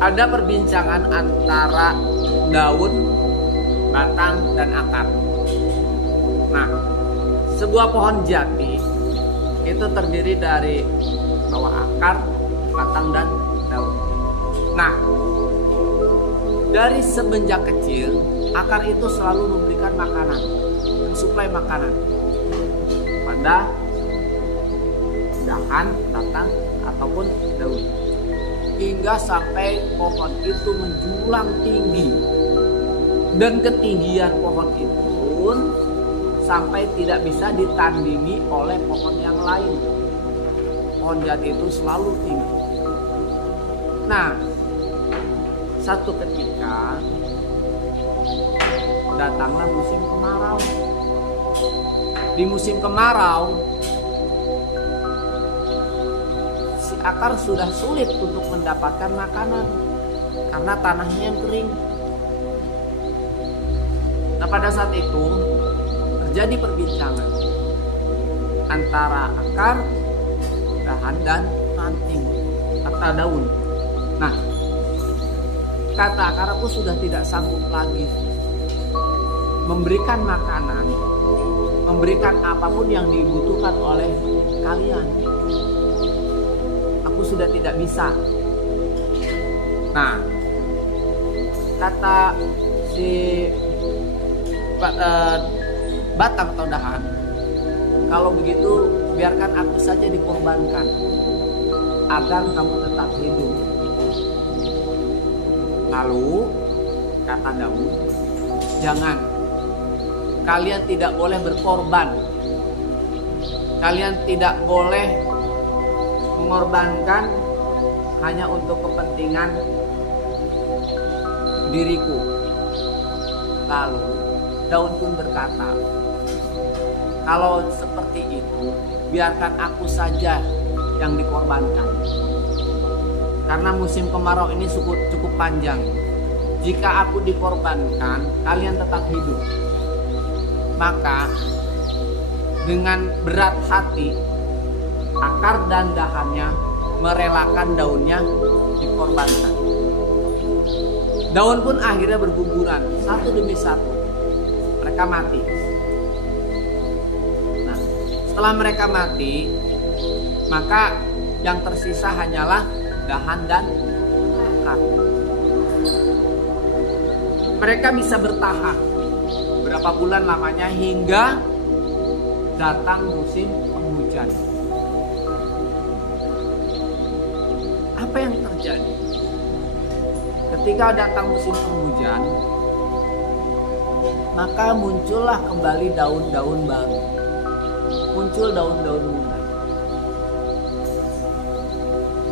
ada perbincangan antara daun, batang, dan akar. Nah, sebuah pohon jati itu terdiri dari bahwa akar, batang, dan daun. Nah, dari semenjak kecil, akar itu selalu memberikan makanan, mensuplai makanan pada dahan, batang, ataupun daun, hingga sampai pohon itu menjulang tinggi, dan ketinggian pohon itu pun sampai tidak bisa ditandingi oleh pohon yang lain. Pohon jati itu selalu tinggi. Nah, satu ketika datanglah musim kemarau. Di musim kemarau, si akar sudah sulit untuk mendapatkan makanan karena tanahnya yang kering. Nah, pada saat itu terjadi perbincangan antara akar, dahan, dan ranting atau daun. Nah, kata akar, aku sudah tidak sanggup lagi memberikan makanan, memberikan apapun yang dibutuhkan oleh kalian. Aku sudah tidak bisa. Nah, kata si batang atau dahan, kalau begitu biarkan aku saja dikorbankan agar kamu tetap hidup. Lalu kata daun, jangan, kalian tidak boleh berkorban. Kalian tidak boleh mengorbankan hanya untuk kepentingan diriku. Lalu daun pun berkata, kalau seperti itu, biarkan aku saja yang dikorbankan. Karena musim kemarau ini cukup panjang. Jika aku dikorbankan, kalian tetap hidup. Maka dengan berat hati, akar dan dahannya merelakan daunnya dikorbankan. Daun pun akhirnya berguguran satu demi satu. Mereka mati. Nah, setelah mereka mati, maka yang tersisa hanyalah dahan dan akar. Mereka bisa bertahan berapa bulan lamanya hingga datang musim penghujan. Apa yang terjadi? Ketika datang musim penghujan, maka muncullah kembali daun-daun baru. Muncul daun-daun muda.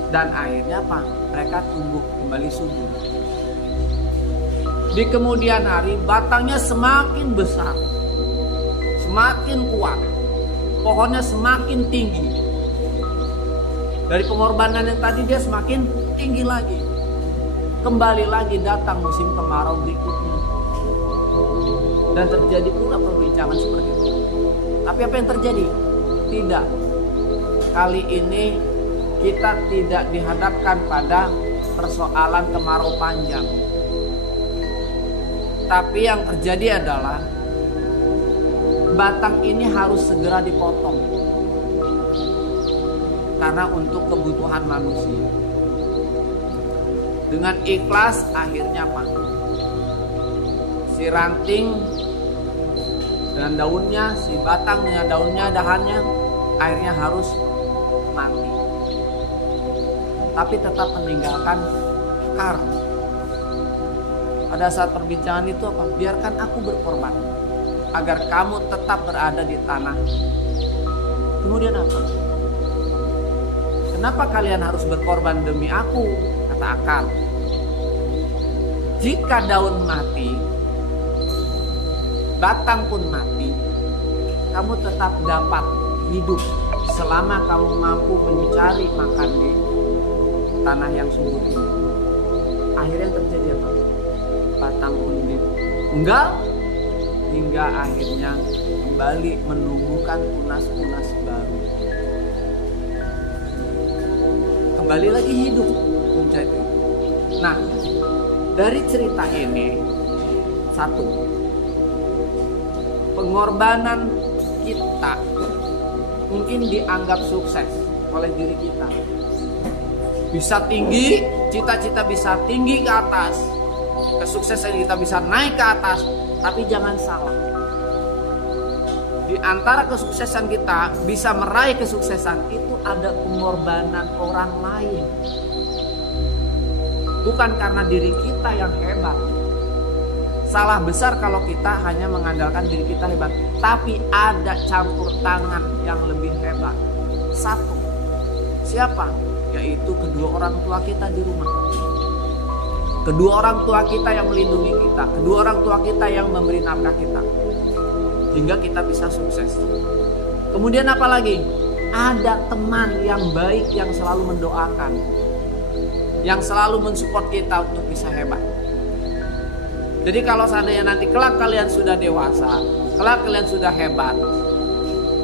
Dan akhirnya apa? Mereka tumbuh kembali subur. Di kemudian hari batangnya semakin besar, semakin kuat, pohonnya semakin tinggi. Dari pengorbanan yang tadi dia semakin tinggi lagi. Kembali lagi datang musim kemarau berikutnya. Dan terjadi pula perbincangan seperti itu. Tapi apa yang terjadi? Tidak. Kali ini kita tidak dihadapkan pada persoalan kemarau panjang. Tapi yang terjadi adalah batang ini harus segera dipotong. Karena untuk kebutuhan manusia. Dengan ikhlas akhirnya apa? Si ranting dan daunnya, si batang dengan daunnya, dahannya akhirnya harus mati. Tapi tetap meninggalkan akar. Pada saat perbincangan itu apa? Biarkan aku berkorban agar kamu tetap berada di tanah. Kemudian apa? Kenapa kalian harus berkorban demi aku? Kata akar. Jika daun mati, batang pun mati, kamu tetap dapat hidup selama kamu mampu mencari makan di tanah yang subur ini. Akhirnya yang terjadi apa? Batang pun dipenggal hingga akhirnya kembali menumbuhkan tunas-tunas baru. Kembali lagi hidup punca itu. Nah, dari cerita ini, satu, pengorbanan kita mungkin dianggap sukses oleh diri kita. Bisa tinggi, cita-cita bisa tinggi ke atas, kesuksesan kita bisa naik ke atas. Tapi jangan salah, di antara kesuksesan kita bisa meraih kesuksesan itu ada pengorbanan orang lain. Bukan karena diri kita yang hebat. Salah besar kalau kita hanya mengandalkan diri kita hebat. Tapi ada campur tangan yang lebih hebat. Satu, siapa? Yaitu kedua orang tua kita di rumah. Kedua orang tua kita yang melindungi kita. Kedua orang tua kita yang memberi nafkah kita, hingga kita bisa sukses. Kemudian apa lagi? Ada teman yang baik yang selalu mendoakan, yang selalu mensupport kita untuk bisa hebat. Jadi kalau seandainya nanti kelak kalian sudah dewasa, kelak kalian sudah hebat,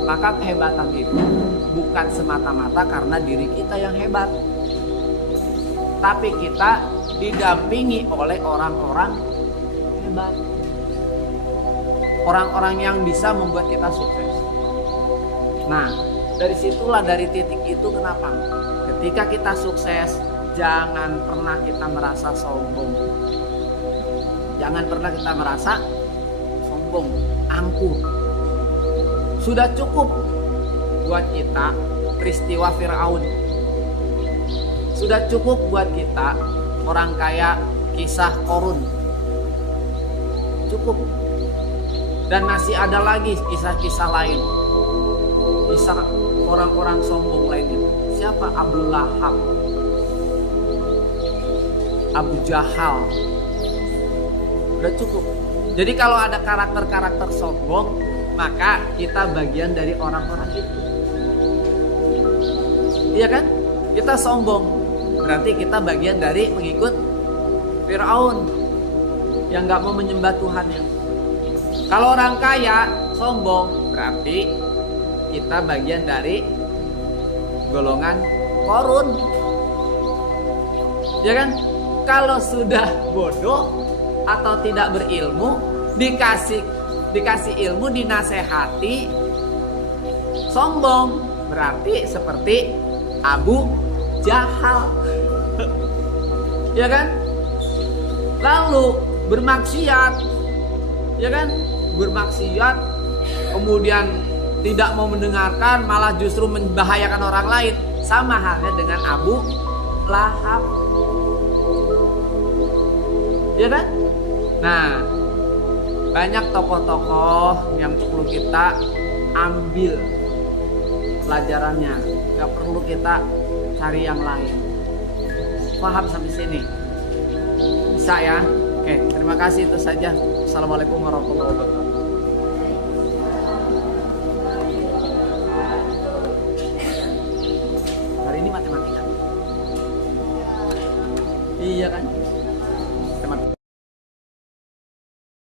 maka kehebatan itu bukan semata-mata karena diri kita yang hebat, tapi kita didampingi oleh orang-orang hebat, orang-orang yang bisa membuat kita sukses. Nah, dari situlah, dari titik itu kenapa ketika kita sukses, jangan pernah kita merasa sombong. Jangan pernah kita merasa sombong, angkuh. Sudah cukup buat kita peristiwa Firaun. Sudah cukup buat kita orang kaya kisah Korun. Cukup. Dan masih ada lagi kisah-kisah lain. Kisah orang-orang sombong lainnya. Siapa? Abu Lahab, Abu Jahal. Udah cukup. Jadi kalau ada karakter-karakter sombong, maka kita bagian dari orang-orang itu. Iya kan? Kita sombong, berarti kita bagian dari pengikut Firaun yang gak mau menyembah Tuhannya. Kalau orang kaya sombong, berarti kita bagian dari golongan Korun. Ya kan? Kalau sudah bodoh atau tidak berilmu, dikasih ilmu, dinasehati, sombong, berarti seperti Abu Jahal. Ya kan? Lalu bermaksiat, ya kan? Bermaksiat, kemudian tidak mau mendengarkan, malah justru membahayakan orang lain. Sama halnya dengan Abu Lahab. Ya kan? Nah, banyak tokoh-tokoh yang perlu kita ambil pelajarannya. Gak perlu kita cari yang lain. Paham sampai sini? Bisa ya? Oke, terima kasih, itu saja. Assalamualaikum warahmatullahi wabarakatuh.